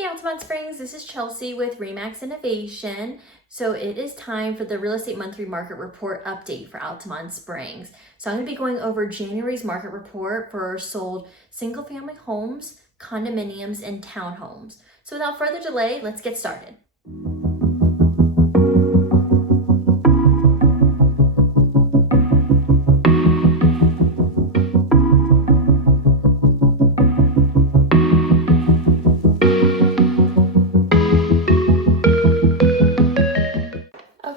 Hey Altamonte Springs, this is Chelsea with 𝐟𝐸␵ Innovation. So it is time for the real estate monthly market report update for Altamonte Springs. So I'm going to be going over January's market report for sold single family homes, condominiums, and townhomes. So without further delay, let's get started.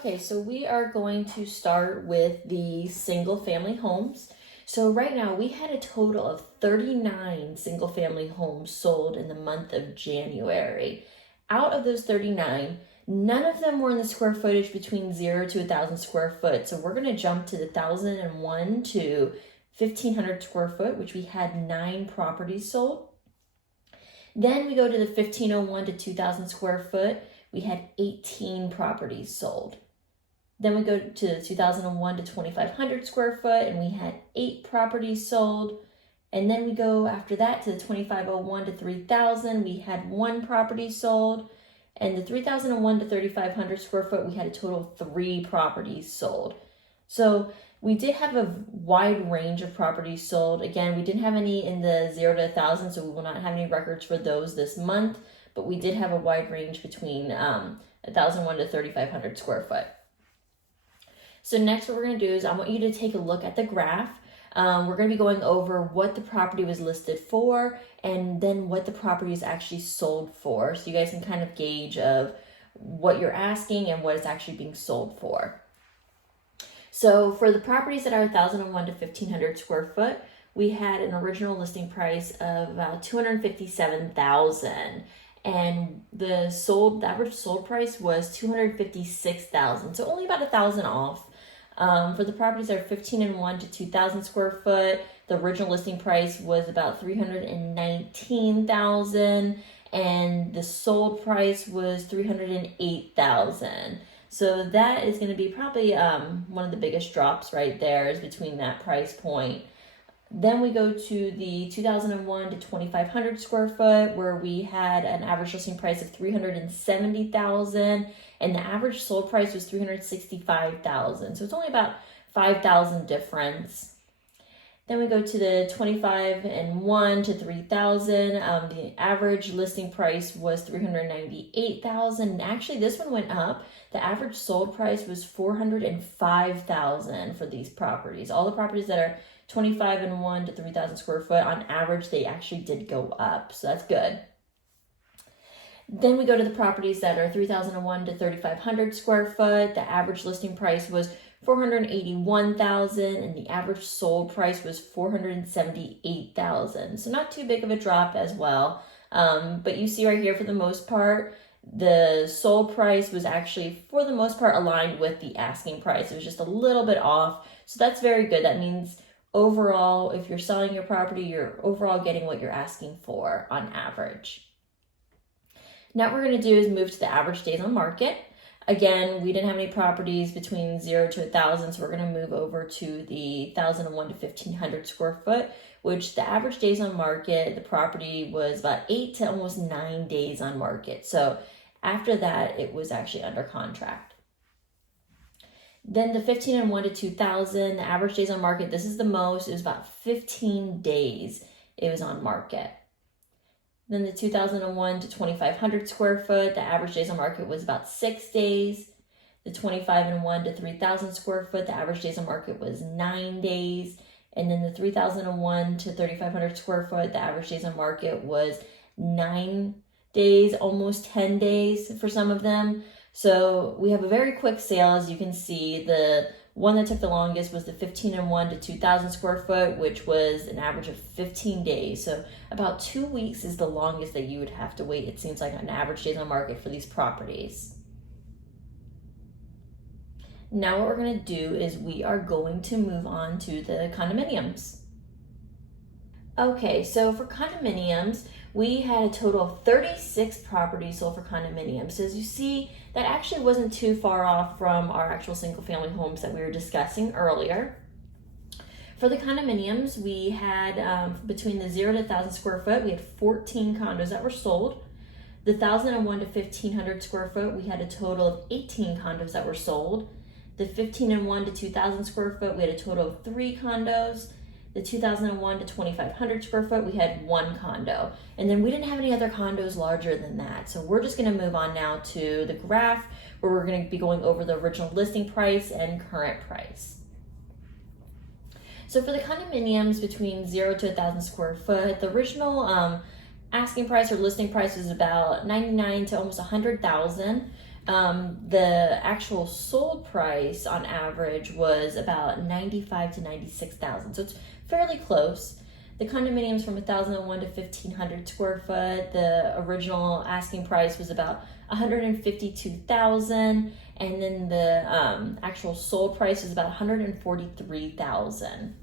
Okay, so we are going to start with the single family homes. So right now we had a total of 39 single family homes sold in the month of January. Out of those 39, none of them were in the square footage between 0 to 1,000 square foot. So we're going to jump to the 1,001 to 1,500 square foot, which we had 9 properties sold. Then we go to the 1,501 to 2,000 square foot. We had 18 properties sold. Then we go to the 2001 to 2,500 square foot, and we had 8 properties sold. And then we go after that to the 2,501 to 3,000, we had 1 property sold. And the 3,001 to 3,500 square foot, we had a total of 3 properties sold. So we did have a wide range of properties sold. Again, we didn't have any in the 0 to 1,000, so we will not have any records for those this month. But we did have a wide range between 1,001 to 3,500 square foot. So next what we're going to do is I want you to take a look at the graph. We're going to be going over what the property was listed for and then what the property is actually sold for. So you guys can kind of gauge of what you're asking and what it's actually being sold for. So for the properties that are 1,001 to 1,500 square foot, we had an original listing price of about $257,000. And the average sold price was $256,000, so only about $1,000 off. For the properties that are 1,501 to 2,000 square foot, the original listing price was about $319,000, and the sold price was $308,000. So that is going to be probably one of the biggest drops right there is between that price point. Then we go to the 2001 to 2,500 square foot, where we had an average listing price of $370,000, and the average sold price was $365,000. So it's only about $5,000 difference. Then we go to the 2,501 to 3,000. The average listing price was $398,000. And actually, this one went up. The average sold price was $405,000 for these properties. All the properties that are 2,501 to 3,000 square foot, on average, they actually did go up. So that's good. Then we go to the properties that are 3,001 to 3,500 square foot. The average listing price was $481,000, and the average sold price was $478,000. So not too big of a drop as well. But you see right here, for the most part, the sold price was actually, for the most part, aligned with the asking price. It was just a little bit off. So that's very good. That means overall, if you're selling your property, you're overall getting what you're asking for on average. Now what we're going to do is move to the average days on market. Again, we didn't have any properties between 0 to 1,000, so we're going to move over to the 1,001 to 1,500 square foot, which the average days on market, the property was about 8 to almost 9 days on market. So after that, it was actually under contract. Then the 1,501 to 2,000, the average days on market, this is the most, it was about 15 days it was on market. Then the 2,001 to 2,500 square foot, the average days on market was about 6 days. The 2,501 to 3,000 square foot, the average days on market was 9 days. And then the 3,001 to 3,500 square foot, the average days on market was 9 days, almost 10 days for some of them. So we have a very quick sale. As you can see, the one that took the longest was the 1,501 to 2,000 square foot, which was an average of 15 days. So about 2 weeks is the longest that you would have to wait, it seems like, on average days on market for these properties. Now what we're going to do is we are going to move on to the condominiums. Okay, so for condominiums, we had a total of 36 properties sold for condominiums. So as you see, that actually wasn't too far off from our actual single family homes that we were discussing earlier. For the condominiums, we had between the 0 to 1,000 square foot, we had 14 condos that were sold. The 1,001 to 1,500 square foot, we had a total of 18 condos that were sold. The 1,501 to 2,000 square foot, we had a total of 3 condos. The 2,001 to 2,500 square foot, we had 1 condo. And then we didn't have any other condos larger than that. So we're just gonna move on now to the graph where we're gonna be going over the original listing price and current price. So for the condominiums between 0 to 1,000 square foot, the original asking price or listing price was about 99 to almost 100,000. The actual sold price on average was about 95 to 96,000. So it's fairly close. The condominiums from 1,001 to 1,500 square foot, the original asking price was about 152,000, and then the actual sold price was about 143,000.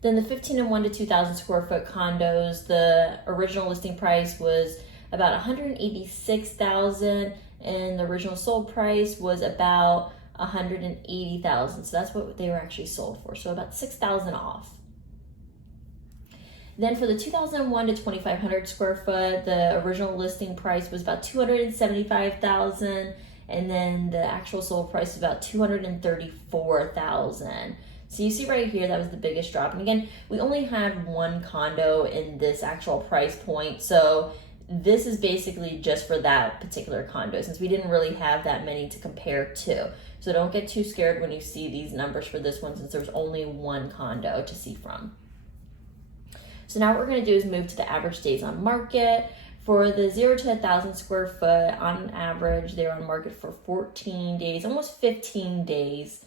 Then the 1,501 to 2,000 square foot condos, the original listing price was about 186,000, and the original sold price was about 180,000. So that's what they were actually sold for. So about 6,000 off. Then for the 2,001 to 2,500 square foot, the original listing price was about 275,000, and then the actual sold price was about 234,000. So you see right here, that was the biggest drop. And again, we only had 1 condo in this actual price point. So this is basically just for that particular condo, since we didn't really have that many to compare to. So don't get too scared when you see these numbers for this one, since there's only 1 condo to see from. So now what we're gonna do is move to the average days on market. For the 0 to 1,000 square foot, on average, they were on market for 14 days, almost 15 days.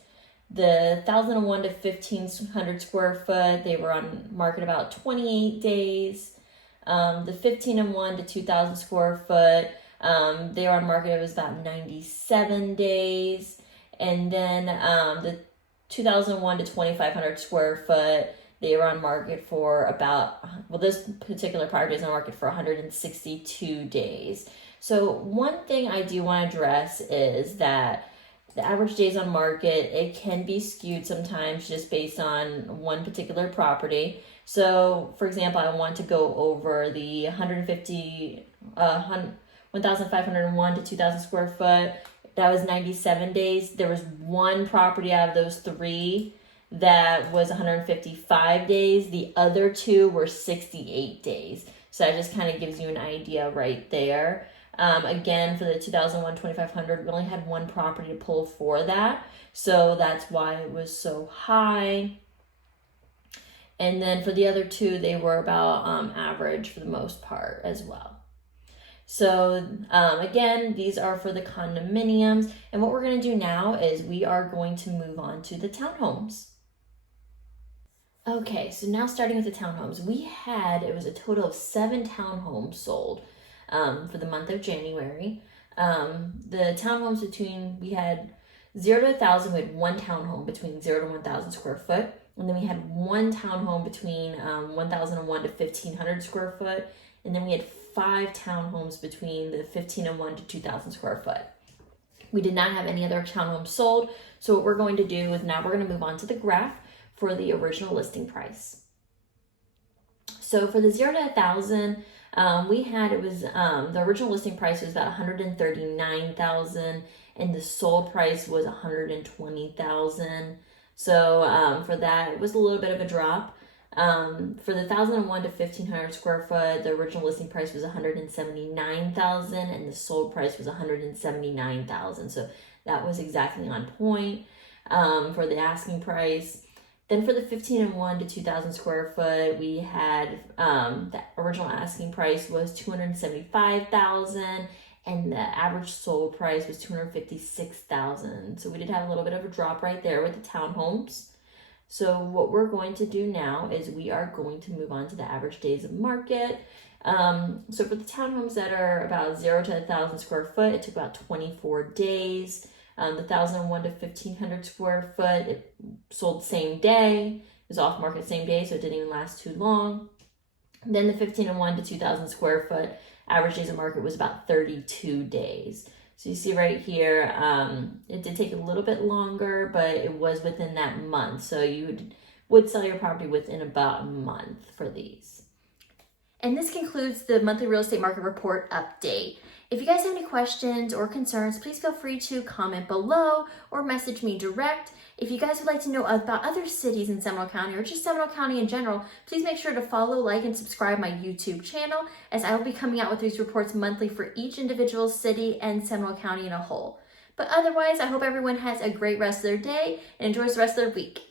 The 1,001 to 1,500 square foot, they were on market about 28 days. The 1,501 to 2,000 square foot, they were on market, it was about 97 days. And then the 2,001 to 2,500 square foot, they were on market for about, well, this particular property is on market for 162 days. So one thing I do want to address is that the average days on market, it can be skewed sometimes just based on one particular property. So for example, I want to go over the 1,501 to 2,000 square foot. That was 97 days. There was 1 property out of those 3 that was 155 days. The other 2 were 68 days. So that just kind of gives you an idea right there. Again, for the 2,001, 2,500, we only had 1 property to pull for that. So that's why it was so high. And then for the other 2, they were about average for the most part as well. So again, these are for the condominiums. And what we're going to do now is we are going to move on to the townhomes. Okay, so now starting with the townhomes, it was a total of 7 townhomes sold for the month of January. The townhomes we had 0 to 1,000, we had 1 townhome between 0 to 1,000 square foot. And then we had 1 townhome between 1,001 to 1,500 square foot. And then we had 5 townhomes between the 1,501 to 2,000 square foot. We did not have any other townhomes sold. So what we're going to do is now we're going to move on to the graph for the original listing price. So for the 0 to 1,000, the original listing price was about 139,000, and the sold price was 120,000. So for that, it was a little bit of a drop. For the 1,001 to 1,500 square foot, the original listing price was 179,000, and the sold price was 179,000. So that was exactly on point for the asking price. Then for the 1,501 to 2,000 square foot, we had the original asking price was 275,000, and the average sold price was 256,000. So we did have a little bit of a drop right there with the townhomes. So what we're going to do now is we are going to move on to the average days of market. So for the townhomes that are about 0 to 1,000 square foot, it took about 24 days. The 1,001 to 1,500 square foot, it sold same day. It was off market same day, so it didn't even last too long. Then the 1,501 to 2,000 square foot, average days of market was about 32 days. So you see right here, it did take a little bit longer, but it was within that month. So you would sell your property within about a month for these. And this concludes the monthly real estate market report update. If you guys have any questions or concerns, please feel free to comment below or message me direct. If you guys would like to know about other cities in Seminole County or just Seminole County in general, please make sure to follow, like, and subscribe my YouTube channel, as I will be coming out with these reports monthly for each individual city and Seminole County in a whole. But otherwise, I hope everyone has a great rest of their day and enjoys the rest of their week.